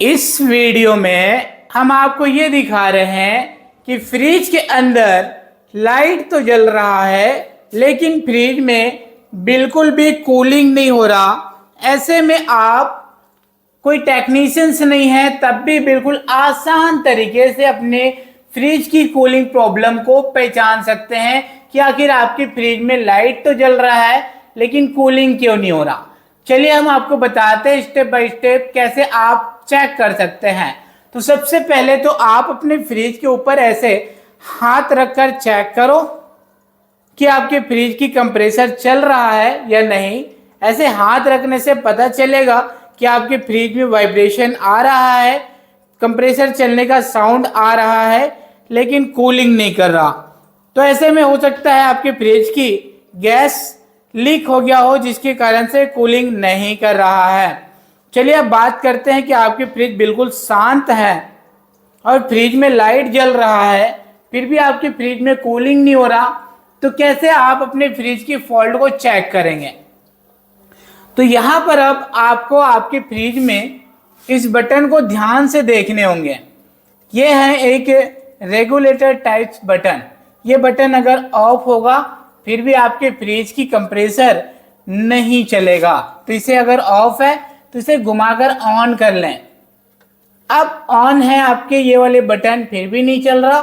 इस वीडियो में हम आपको ये दिखा रहे हैं कि फ्रिज के अंदर लाइट तो जल रहा है लेकिन फ्रिज में बिल्कुल भी कूलिंग नहीं हो रहा। ऐसे में आप कोई टेक्नीशियंस नहीं है तब भी बिल्कुल आसान तरीके से अपने फ्रिज की कूलिंग प्रॉब्लम को पहचान सकते हैं कि आखिर आपके फ्रिज में लाइट तो जल रहा है लेकिन कूलिंग क्यों नहीं हो रहा। चलिए हम आपको बताते हैं स्टेप बाय स्टेप कैसे आप चेक कर सकते हैं। तो सबसे पहले तो आप अपने फ्रिज के ऊपर ऐसे हाथ रखकर चेक करो कि आपके फ्रिज की कंप्रेसर चल रहा है या नहीं। ऐसे हाथ रखने से पता चलेगा कि आपके फ्रिज में वाइब्रेशन आ रहा है, कंप्रेसर चलने का साउंड आ रहा है लेकिन कूलिंग नहीं कर रहा। तो ऐसे में हो सकता है आपके फ्रिज की गैस लीक हो गया हो जिसके कारण से कूलिंग नहीं कर रहा है। चलिए अब बात करते हैं कि आपकी फ्रिज बिल्कुल शांत है और फ्रिज में लाइट जल रहा है फिर भी आपके फ्रिज में कूलिंग नहीं हो रहा, तो कैसे आप अपने फ्रिज की फॉल्ट को चेक करेंगे। तो यहाँ पर अब आपको आपके फ्रिज में इस बटन को ध्यान से देखने होंगे। ये है एक रेगुलेटर टाइप बटन। ये बटन अगर ऑफ होगा फिर भी आपके फ्रिज की कंप्रेसर नहीं चलेगा, तो इसे अगर ऑफ है तो इसे घुमाकर ऑन कर लें। अब ऑन है आपके ये वाले बटन फिर भी नहीं चल रहा,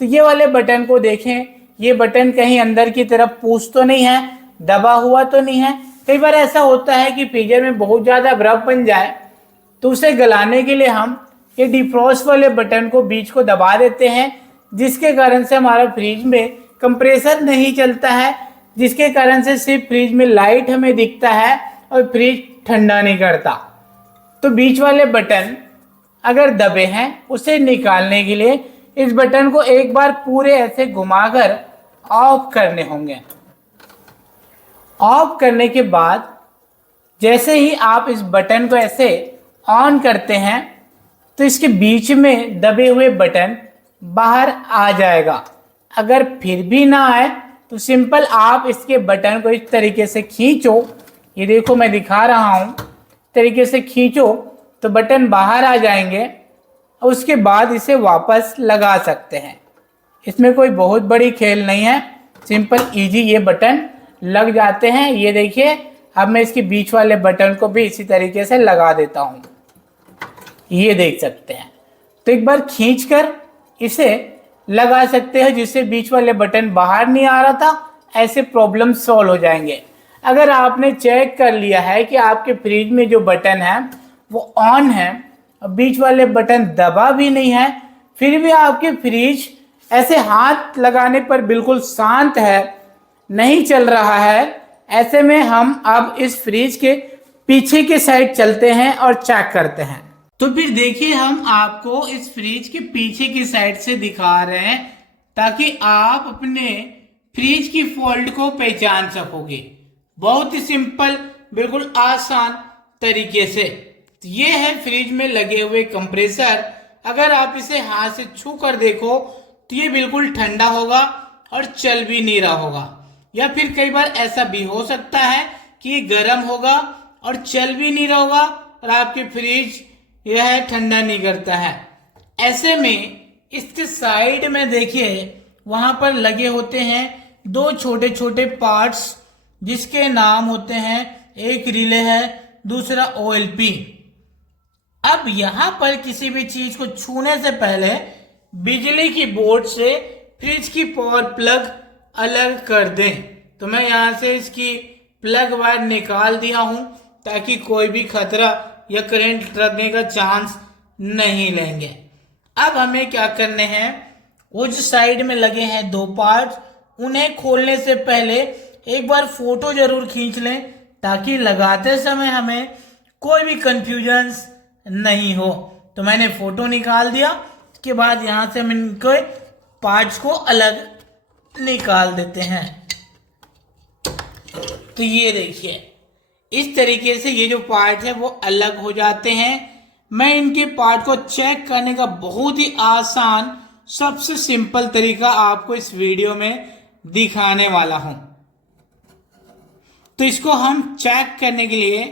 तो ये वाले बटन को देखें। ये बटन कहीं अंदर की तरफ पुश तो नहीं है, दबा हुआ तो नहीं है। कई बार ऐसा होता है कि फ्रीजर में बहुत ज़्यादा बर्फ बन जाए तो उसे गलाने के लिए हम ये डिफ्रॉस्ट वाले बटन को बीच को दबा देते हैं, जिसके कारण से हमारा फ्रिज में कंप्रेसर नहीं चलता है, जिसके कारण से सिर्फ फ्रिज में लाइट हमें दिखता है और फ्रिज ठंडा नहीं करता। तो बीच वाले बटन अगर दबे हैं उसे निकालने के लिए इस बटन को एक बार पूरे ऐसे घुमाकर ऑफ करने होंगे। ऑफ करने के बाद जैसे ही आप इस बटन को ऐसे ऑन करते हैं तो इसके बीच में दबे हुए बटन बाहर आ जाएगा। अगर फिर भी ना आए तो सिंपल आप इसके बटन को इस तरीके से खींचो। ये देखो मैं दिखा रहा हूँ, तरीके से खींचो तो बटन बाहर आ जाएंगे और उसके बाद इसे वापस लगा सकते हैं। इसमें कोई बहुत बड़ी खेल नहीं है, सिंपल इजी ये बटन लग जाते हैं। ये देखिए अब मैं इसके बीच वाले बटन को भी इसी तरीके से लगा देता हूँ, ये देख सकते हैं। तो एक बार खींचकर इसे लगा सकते हैं जिससे बीच वाले बटन बाहर नहीं आ रहा था, ऐसे प्रॉब्लम सॉल्व हो जाएंगे। अगर आपने चेक कर लिया है कि आपके फ्रिज में जो बटन है वो ऑन है और बीच वाले बटन दबा भी नहीं है, फिर भी आपके फ्रिज ऐसे हाथ लगाने पर बिल्कुल शांत है, नहीं चल रहा है, ऐसे में हम अब इस फ्रिज के पीछे के साइड चलते हैं और चेक करते हैं। तो फिर देखिए हम आपको इस फ्रिज के पीछे की साइड से दिखा रहे हैं ताकि आप अपने फ्रिज की फॉल्ट को पहचान सकोगे बहुत ही सिंपल, बिल्कुल आसान तरीके से। तो ये है फ्रिज में लगे हुए कंप्रेसर। अगर आप इसे हाथ से छू कर देखो तो ये बिल्कुल ठंडा होगा और चल भी नहीं रहा होगा, या फिर कई बार ऐसा भी हो सकता है कि ये गर्म होगा और चल भी नहीं रहा होगा और आपके फ्रिज यह ठंडा नहीं करता है। ऐसे में इसके साइड में देखिए वहां पर लगे होते हैं दो छोटे छोटे पार्ट्स जिसके नाम होते हैं, एक रिले है दूसरा OLP। अब यहां पर किसी भी चीज को छूने से पहले बिजली की बोर्ड से फ्रिज की पावर प्लग अलग कर दें। तो मैं यहां से इसकी प्लग वायर निकाल दिया हूं ताकि कोई भी खतरा या करंट लगने का चांस नहीं लेंगे। अब हमें क्या करने हैं, वो जो साइड में लगे हैं दो पार्ट, उन्हें खोलने से पहले एक बार फोटो जरूर खींच लें ताकि लगाते समय हमें कोई भी कंफ्यूजन नहीं हो। तो मैंने फोटो निकाल दिया, उसके बाद यहाँ से हम इनके पार्ट्स को अलग निकाल देते हैं। तो ये देखिए इस तरीके से ये जो पार्ट है वो अलग हो जाते हैं। मैं इनके पार्ट को चेक करने का बहुत ही आसान सबसे सिंपल तरीका आपको इस वीडियो में दिखाने वाला हूं। तो इसको हम चेक करने के लिए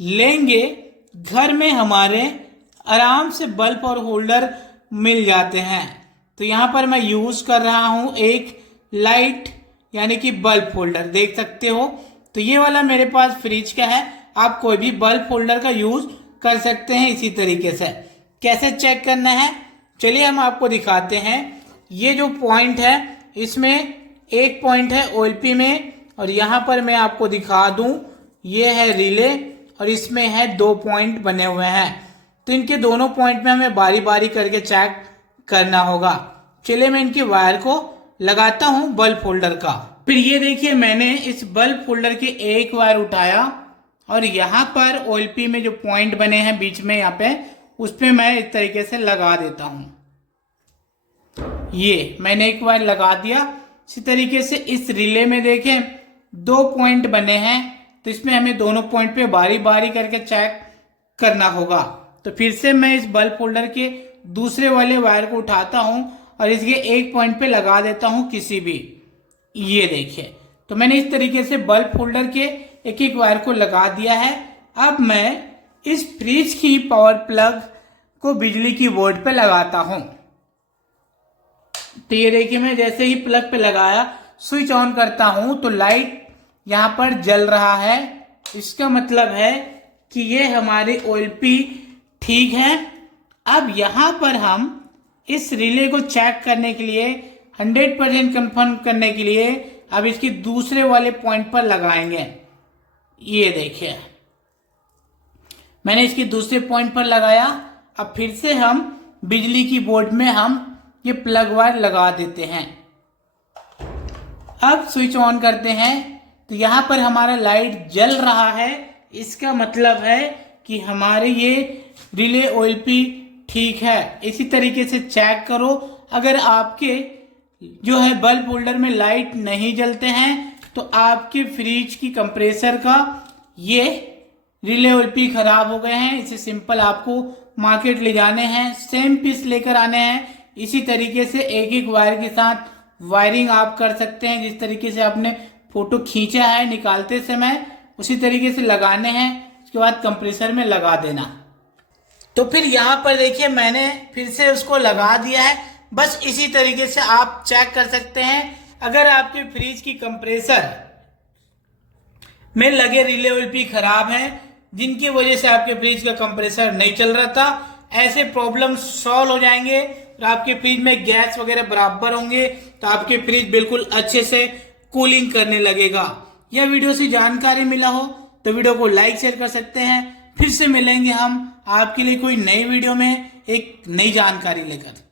लेंगे घर में हमारे आराम से बल्ब और होल्डर मिल जाते हैं। तो यहाँ पर मैं यूज कर रहा हूँ एक लाइट यानी कि बल्ब होल्डर, देख सकते हो। तो ये वाला मेरे पास फ्रिज का है, आप कोई भी बल्ब होल्डर का यूज कर सकते हैं इसी तरीके से। कैसे चेक करना है चलिए हम आपको दिखाते हैं। ये जो पॉइंट है इसमें एक पॉइंट है OLP में, और यहाँ पर मैं आपको दिखा दूं ये है रिले, और इसमें है 2 पॉइंट बने हुए हैं। तो इनके दोनों पॉइंट में हमें बारी बारी करके चेक करना होगा। चलिए मैं इनकी वायर को लगाता हूं बल्ब होल्डर का। फिर ये देखिए मैंने इस बल्ब होल्डर के एक वायर उठाया और यहाँ पर OLP में जो पॉइंट बने हैं बीच में यहाँ पे, उस पे मैं इस तरीके से लगा देता हूं। ये मैंने एक वायर लगा दिया। इसी तरीके से इस रिले में देखें 2 पॉइंट बने हैं, तो इसमें हमें दोनों पॉइंट पे बारी बारी करके चेक करना होगा। तो फिर से मैं इस बल्ब होल्डर के दूसरे वाले वायर को उठाता हूं और इसके एक पॉइंट पे लगा देता हूं किसी भी। ये देखिए तो मैंने इस तरीके से बल्ब होल्डर के एक एक वायर को लगा दिया है। अब मैं इस फ्रिज की पावर प्लग को बिजली की बोर्ड पे लगाता हूं। तो ये देखिए मैं जैसे ही प्लग पे लगाया, स्विच ऑन करता हूं तो लाइट यहां पर जल रहा है। इसका मतलब है कि ये हमारे OLP ठीक है। अब यहां पर हम इस रिले को चेक करने के लिए 100% कंफर्म करने के लिए अब इसकी दूसरे वाले पॉइंट पर लगाएंगे। ये देखिए मैंने इसकी दूसरे पॉइंट पर लगाया। अब फिर से हम बिजली की बोर्ड में हम ये प्लग वायर लगा देते हैं। अब स्विच ऑन करते हैं तो यहाँ पर हमारा लाइट जल रहा है। इसका मतलब है कि हमारे ये रिले OLP ठीक है। इसी तरीके से चेक करो। अगर आपके जो है बल्ब होल्डर में लाइट नहीं जलते हैं तो आपके फ्रिज की कंप्रेसर का ये रिले OLP खराब हो गए हैं। इसे सिंपल आपको मार्केट ले जाने हैं, सेम पीस लेकर आने हैं। इसी तरीके से एक एक वायर के साथ वायरिंग आप कर सकते हैं। जिस तरीके से आपने फोटो खींचा है निकालते समय, उसी तरीके से लगाने हैं। उसके बाद कंप्रेसर में लगा देना। तो फिर यहाँ पर देखिए मैंने फिर से उसको लगा दिया है। बस इसी तरीके से आप चेक कर सकते हैं। अगर आपके फ्रिज की कंप्रेसर में लगे रिले OLP खराब है, जिनकी वजह से आपके फ्रिज का कंप्रेसर नहीं चल रहा था, ऐसे प्रॉब्लम सॉल्व हो जाएंगे और आपके फ्रिज में गैस वगैरह बराबर होंगे, तो आपके फ्रिज बिल्कुल अच्छे से कूलिंग करने लगेगा। यह वीडियो से जानकारी मिला हो तो वीडियो को लाइक शेयर कर सकते हैं। फिर से मिलेंगे हम आपके लिए कोई नई वीडियो में एक नई जानकारी लेकर।